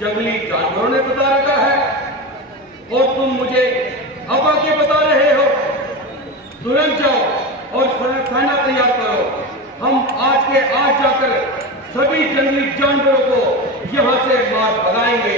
जंगली जानवरों ने बता रखा है और तुम मुझे अब आके बता रहे हो। तुरंत जाओ और खाना तैयार करो। हम आज के आज जाकर सभी जंगली जानवरों को यहाँ से मार भगाएंगे।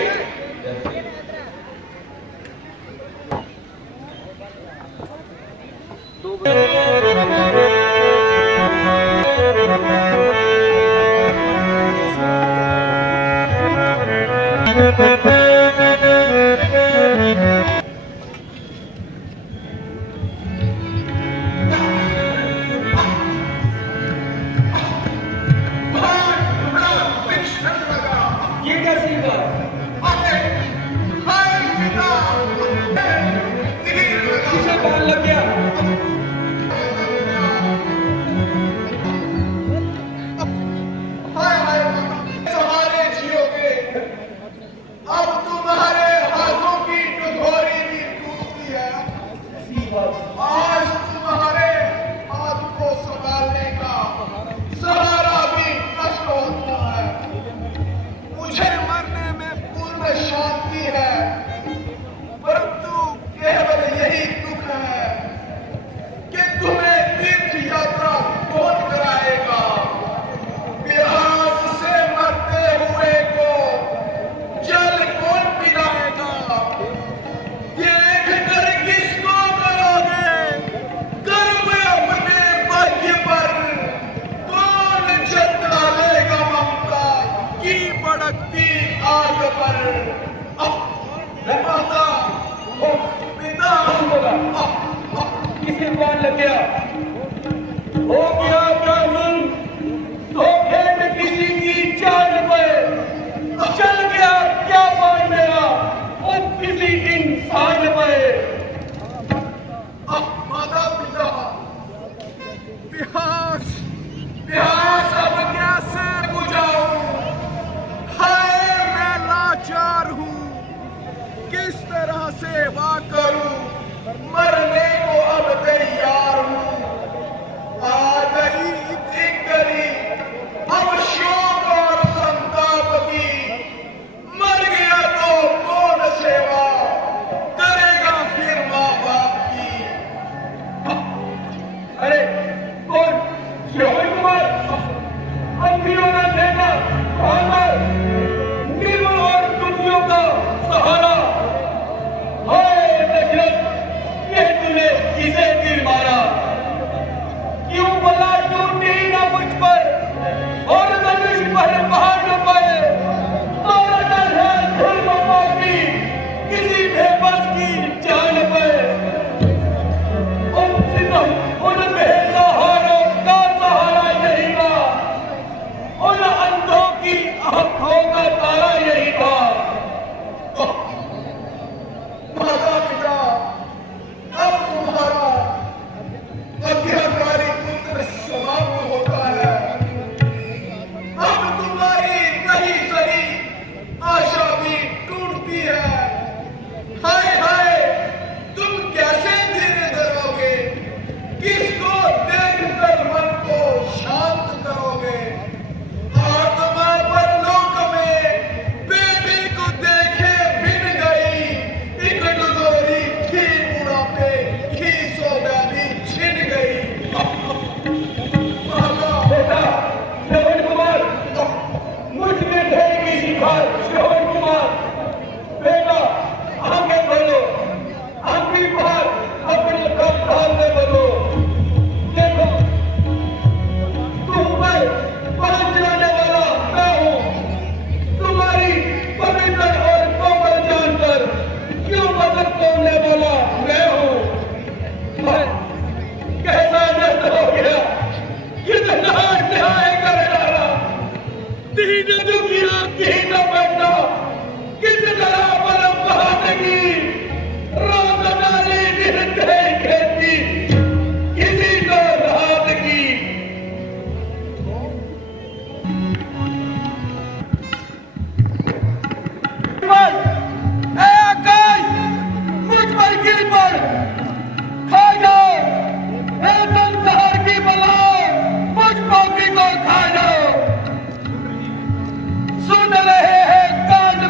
सुन रहे हैं कान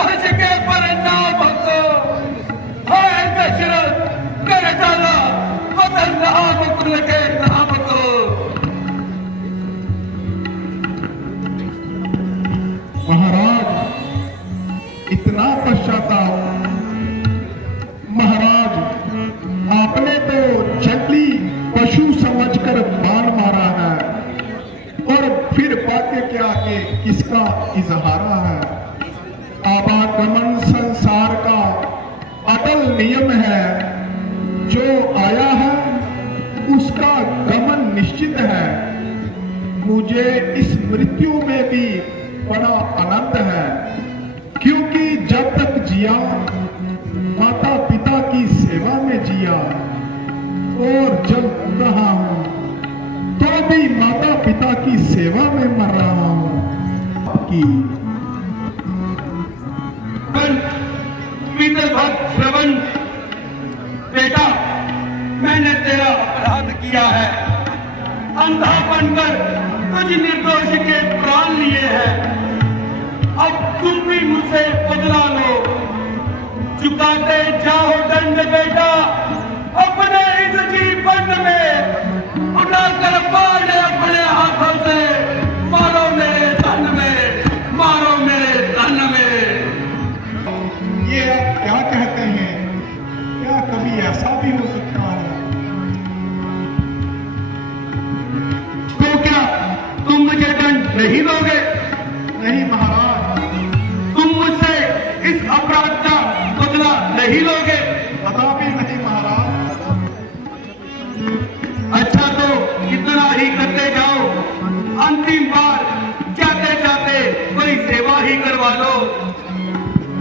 निर्दोष के परिणाम को हाय दशरथ कर डाला बदल राम कुल के नाम को। महाराज इतना पश्चाताप, महाराज आपने तो जंगली पशु समझकर बाण मारा है और फिर भाग्य के आगे किसका इजहारा है। आवागमन संसार का अटल नियम है, जो आया है उसका गमन निश्चित है। मुझे इस मृत्यु में भी बड़ा आनंद है, क्योंकि जब तक जिया माता पिता की सेवा में जिया और जब रहा हूं तो भी माता पिता की सेवा में मर रहा हूं। की भक्त श्रवण बेटा, मैंने तेरा अपराध किया है, अंधा बनकर तुझ निर्दोष के प्राण लिए हैं। अब तुम भी मुझसे बदला लो, चुकाते जाओ दंड बेटा अपने इस जीवन में। उठाकर बाण अपने हाथों से मारो मेरे धन में, मारो मेरे धन में। ये आप क्या कहते हैं? क्या कभी ऐसा भी हो सकता है? तो क्या तुम मुझे दंड नहीं दोगे? नहीं महाराज, तुम मुझसे इस अपराध का बदला नहीं लोगे? कदापि नहीं महाराज। अच्छा तो इतना ही करते जाओ, अंतिम बार जाते जाते कोई सेवा ही करवा लो।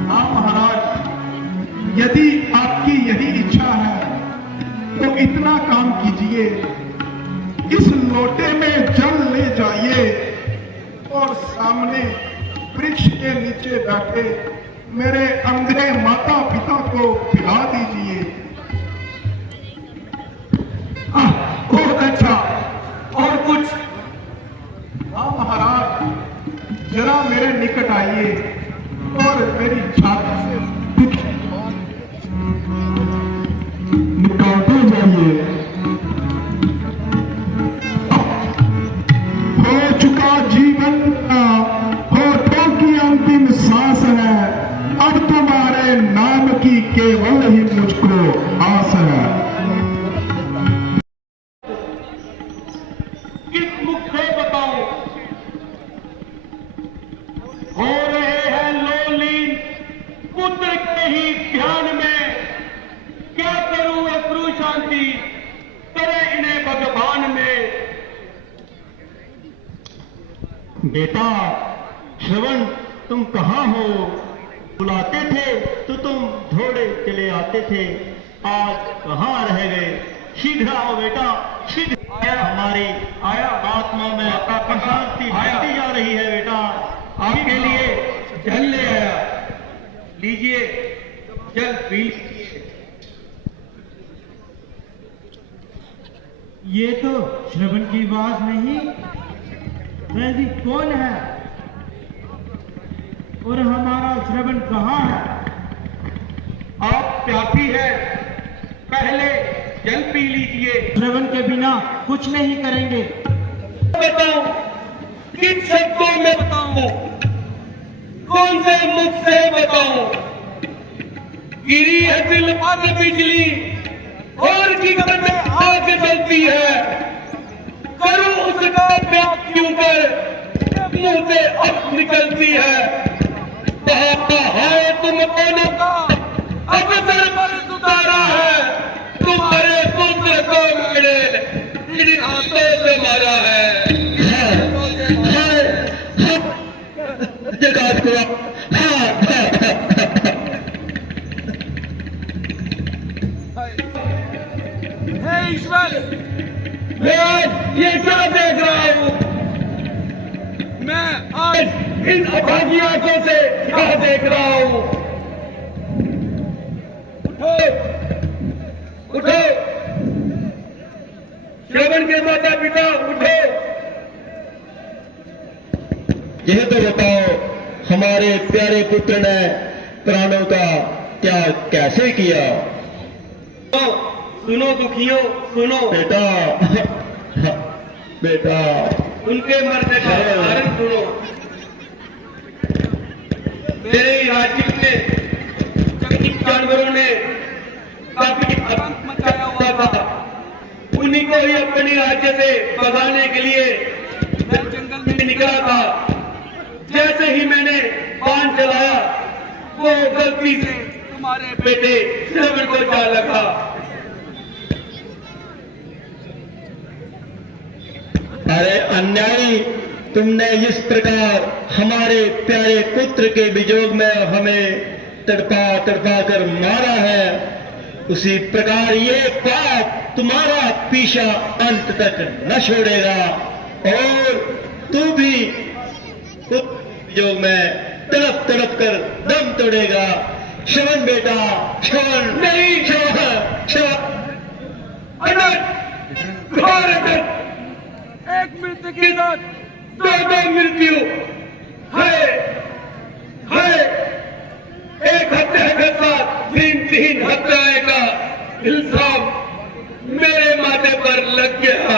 हाँ महाराज, यदि आपकी यही इच्छा है तो इतना काम कीजिए, इस लोटे में जल ले जाइए और सामने वृक्ष के नीचे बैठे मेरे अंधे माता पिता को पिला दीजिए। बहुत अच्छा। और कुछ? हाँ महाराज, जरा मेरे निकट आइए और मेरी छाती से कुछ निकालते जाइए। हो चुका जीवन का होठों की अंतिम सांस है, अब तुम्हारे नाम की केवल ही मुझको आस है। किस मुख से बताऊं? हो रहे हैं लोलीन पुत्र के ही ध्यान में, क्या करूं अश्रु शांति करे इन्हें भगवान में। बेटा श्रवण, तुम कहाँ हो? बुलाते थे तो तुम दौड़े चले आते थे, आज कहाँ रह गए? शीघ्र आओ बेटा, शीघ्र। हमारी आत्मा में अशांति बढ़ती जा रही है बेटा। आपके लिए जल ले आया, लीजिए जल पी लीजिए। ये तो श्रवण की आवाज नहीं, वैदी कौन है और हमारा श्रवण कहाँ है? आप प्यासी है, पहले जल पी लीजिए। श्रवण के बिना कुछ नहीं करेंगे। बताओ, किन शब्दों में बताऊं, कौन से मुख से बताऊं? गिरी है दिल पर बिजली और जिगर में आग जलती है, करूं उसका प्यार क्यों कर मुंह से अब निकलती है। है तुम दोनों का अब सर पर उतारा है, तुम्हारे पुत्र को मेरे हाथों से मारा है। ईश्वर, मैं आज ये क्या देख रहा हूँ? मैं आज इन अभागी आंखों से क्या देख रहा हूँ? उठो, उठो, श्रवण के माता पिता उठो। यह तो बताओ, हमारे प्यारे पुत्र ने प्राणों का त्याग कैसे किया। सुनो दुखियों, सुनो बेटा बेटा उनके मरने का कारण सुनो। मेरे राज्य में जंगली जानवरों ने काफी आतंक मचाया हुआ था। उन्हीं को ही अपने राज्य से भगाने के लिए मैं जंगल में निकला था। जैसे ही मैंने बाण चलाया, वो गलती से तुम्हारे बेटे श्रवण को जा लगा। अरे अन्यायी, तुमने इस प्रकार हमारे प्यारे पुत्र के विजोग में हमें तड़पा तड़पा कर मारा है, उसी प्रकार ये पाप तुम्हारा पीछा अंत तक न छोड़ेगा और तू भी विजोग में तड़प तड़प कर दम तोड़ेगा। श्रवण बेटा, श्रवण नहीं, श्रवण श्रवण अनंत घोर अनंत, एक मृत्यु के साथ दो मृत्यु है। एक हत्या के साथ तीन हत्याएं का इल्जाम मेरे माथे पर लग गया।